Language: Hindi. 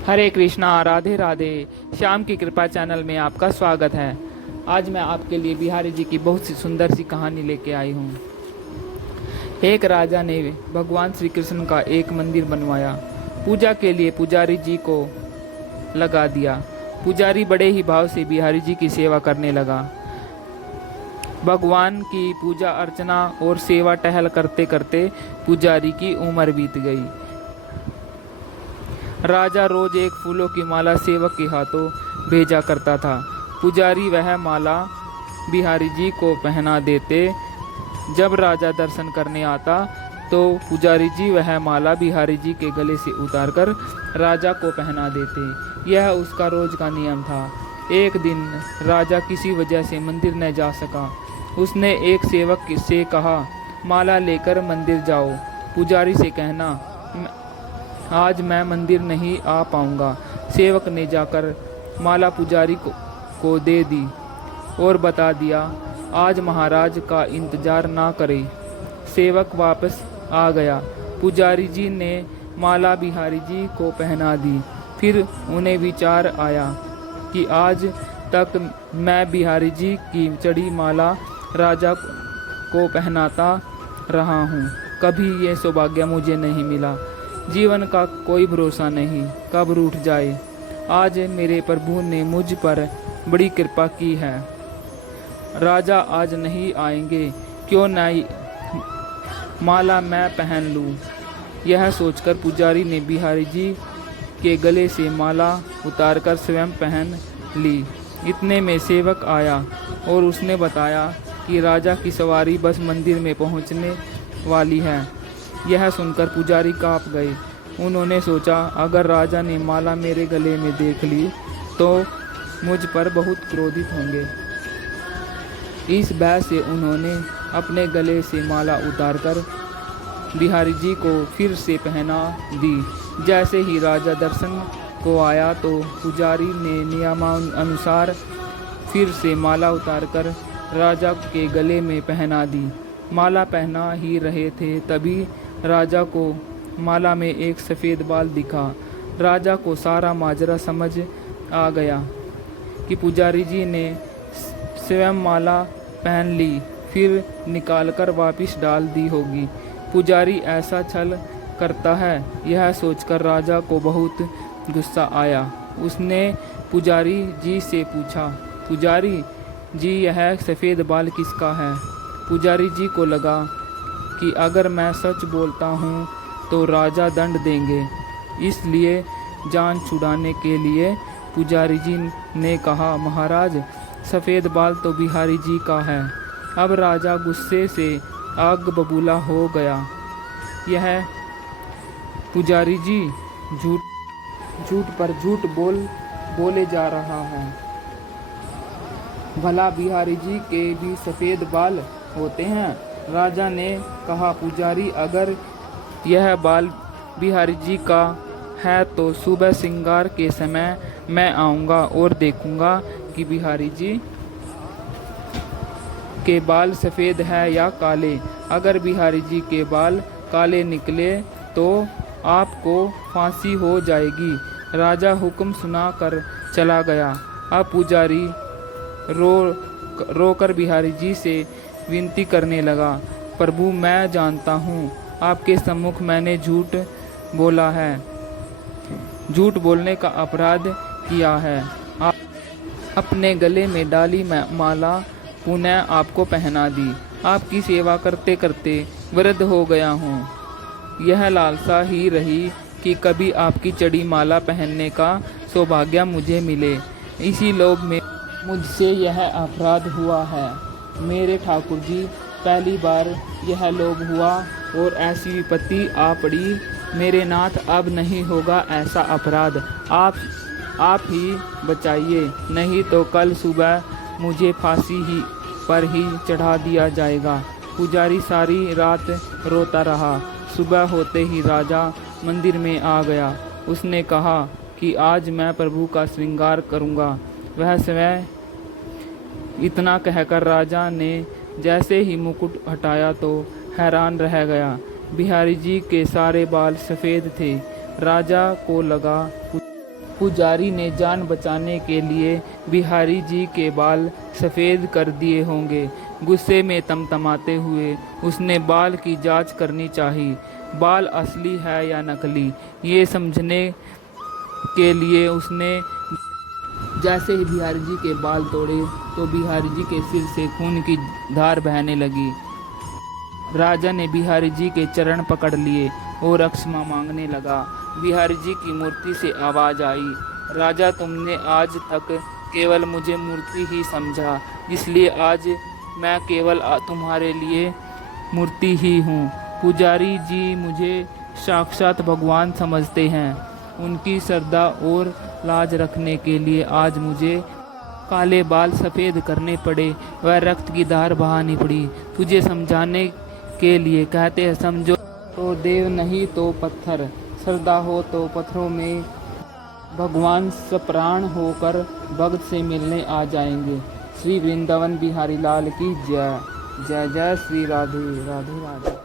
हरे कृष्णा, राधे राधे। श्याम की कृपा चैनल में आपका स्वागत है। आज मैं आपके लिए बिहारी जी की बहुत सी सुंदर सी कहानी लेके आई हूँ। एक राजा ने भगवान श्री कृष्ण का एक मंदिर बनवाया। पूजा के लिए पुजारी जी को लगा दिया। पुजारी बड़े ही भाव से बिहारी जी की सेवा करने लगा। भगवान की पूजा अर्चना और सेवा टहल करते करते पुजारी की उम्र बीत गई। राजा रोज एक फूलों की माला सेवक के हाथों भेजा करता था। पुजारी वह माला बिहारी जी को पहना देते। जब राजा दर्शन करने आता तो पुजारी जी वह माला बिहारी जी के गले से उतारकर राजा को पहना देते। यह उसका रोज का नियम था। एक दिन राजा किसी वजह से मंदिर न जा सका। उसने एक सेवक से कहा, माला लेकर मंदिर जाओ, पुजारी से कहना आज मैं मंदिर नहीं आ पाऊंगा। सेवक ने जाकर माला पुजारी को दे दी और बता दिया, आज महाराज का इंतजार ना करे। सेवक वापस आ गया। पुजारी जी ने माला बिहारी जी को पहना दी। फिर उन्हें विचार आया कि आज तक मैं बिहारी जी की चढ़ी माला राजा को पहनाता रहा हूँ, कभी ये सौभाग्य मुझे नहीं मिला। जीवन का कोई भरोसा नहीं, कब रूठ जाए। आज मेरे प्रभु ने मुझ पर बड़ी कृपा की है। राजा आज नहीं आएंगे, क्यों न माला मैं पहन लूं। यह सोचकर पुजारी ने बिहारी जी के गले से माला उतारकर स्वयं पहन ली। इतने में सेवक आया और उसने बताया कि राजा की सवारी बस मंदिर में पहुंचने वाली है। यह सुनकर पुजारी कांप गए। उन्होंने सोचा, अगर राजा ने माला मेरे गले में देख ली तो मुझ पर बहुत क्रोधित होंगे। इस भय से उन्होंने अपने गले से माला उतारकर बिहारी जी को फिर से पहना दी। जैसे ही राजा दर्शन को आया तो पुजारी ने नियमानुसार फिर से माला उतारकर राजा के गले में पहना दी। माला पहना ही रहे थे, तभी राजा को माला में एक सफ़ेद बाल दिखा। राजा को सारा माजरा समझ आ गया कि पुजारी जी ने स्वयं माला पहन ली, फिर निकालकर वापस डाल दी होगी। पुजारी ऐसा छल करता है, यह सोचकर राजा को बहुत गुस्सा आया। उसने पुजारी जी से पूछा, पुजारी जी यह सफ़ेद बाल किसका है? पुजारी जी को लगा कि अगर मैं सच बोलता हूँ तो राजा दंड देंगे। इसलिए जान छुड़ाने के लिए पुजारी जी ने कहा, महाराज सफ़ेद बाल तो बिहारी जी का है। अब राजा गुस्से से आग बबूला हो गया। यह पुजारी जी झूठ पर झूठ बोले जा रहा है। भला बिहारी जी के भी सफ़ेद बाल होते हैं? राजा ने कहा, पुजारी अगर यह बाल बिहारी जी का है तो सुबह श्रृंगार के समय मैं आऊँगा और देखूँगा कि बिहारी जी के बाल सफ़ेद है या काले। अगर बिहारी जी के बाल काले निकले तो आपको फांसी हो जाएगी। राजा हुक्म सुना कर चला गया। अब पुजारी रोकर बिहारी जी से विनती करने लगा, प्रभु मैं जानता हूँ आपके सम्मुख मैंने झूठ बोला है, झूठ बोलने का अपराध किया है। आप अपने गले में डाली माला पुनः आपको पहना दी। आपकी सेवा करते करते वृद्ध हो गया हूँ। यह लालसा ही रही कि कभी आपकी चढ़ी माला पहनने का सौभाग्य मुझे मिले। इसी लोभ में मुझसे यह अपराध हुआ है। मेरे ठाकुर जी, पहली बार यह लोभ हुआ और ऐसी विपत्ति आ पड़ी। मेरे नाथ अब नहीं होगा ऐसा अपराध। आप ही बचाइए, नहीं तो कल सुबह मुझे फांसी ही पर ही चढ़ा दिया जाएगा। पुजारी सारी रात रोता रहा। सुबह होते ही राजा मंदिर में आ गया। उसने कहा कि आज मैं प्रभु का श्रृंगार करूंगा। वह समय इतना कहकर राजा ने जैसे ही मुकुट हटाया तो हैरान रह गया। बिहारी जी के सारे बाल सफ़ेद थे। राजा को लगा पुजारी ने जान बचाने के लिए बिहारी जी के बाल सफ़ेद कर दिए होंगे। गुस्से में तमतमाते हुए उसने बाल की जांच करनी चाहिए, बाल असली है या नकली। ये समझने के लिए उसने जैसे ही बिहारी जी के बाल तोड़े तो बिहारी जी के सिर से खून की धार बहने लगी। राजा ने बिहारी जी के चरण पकड़ लिए और क्षमा मांगने लगा। बिहारी जी की मूर्ति से आवाज आई, राजा तुमने आज तक केवल मुझे मूर्ति ही समझा, इसलिए आज मैं केवल तुम्हारे लिए मूर्ति ही हूँ। पुजारी जी मुझे साक्षात भगवान समझते हैं। उनकी श्रद्धा और लाज रखने के लिए आज मुझे काले बाल सफ़ेद करने पड़े व रक्त की धार बहानी पड़ी। तुझे समझाने के लिए कहते हैं, समझो तो देव नहीं तो पत्थर, श्रद्धा हो तो पत्थरों में भगवान सप्राण होकर भक्त से मिलने आ जाएंगे। श्री वृंदावन बिहारी लाल की जय। जय जय श्री राधे राधे राधे।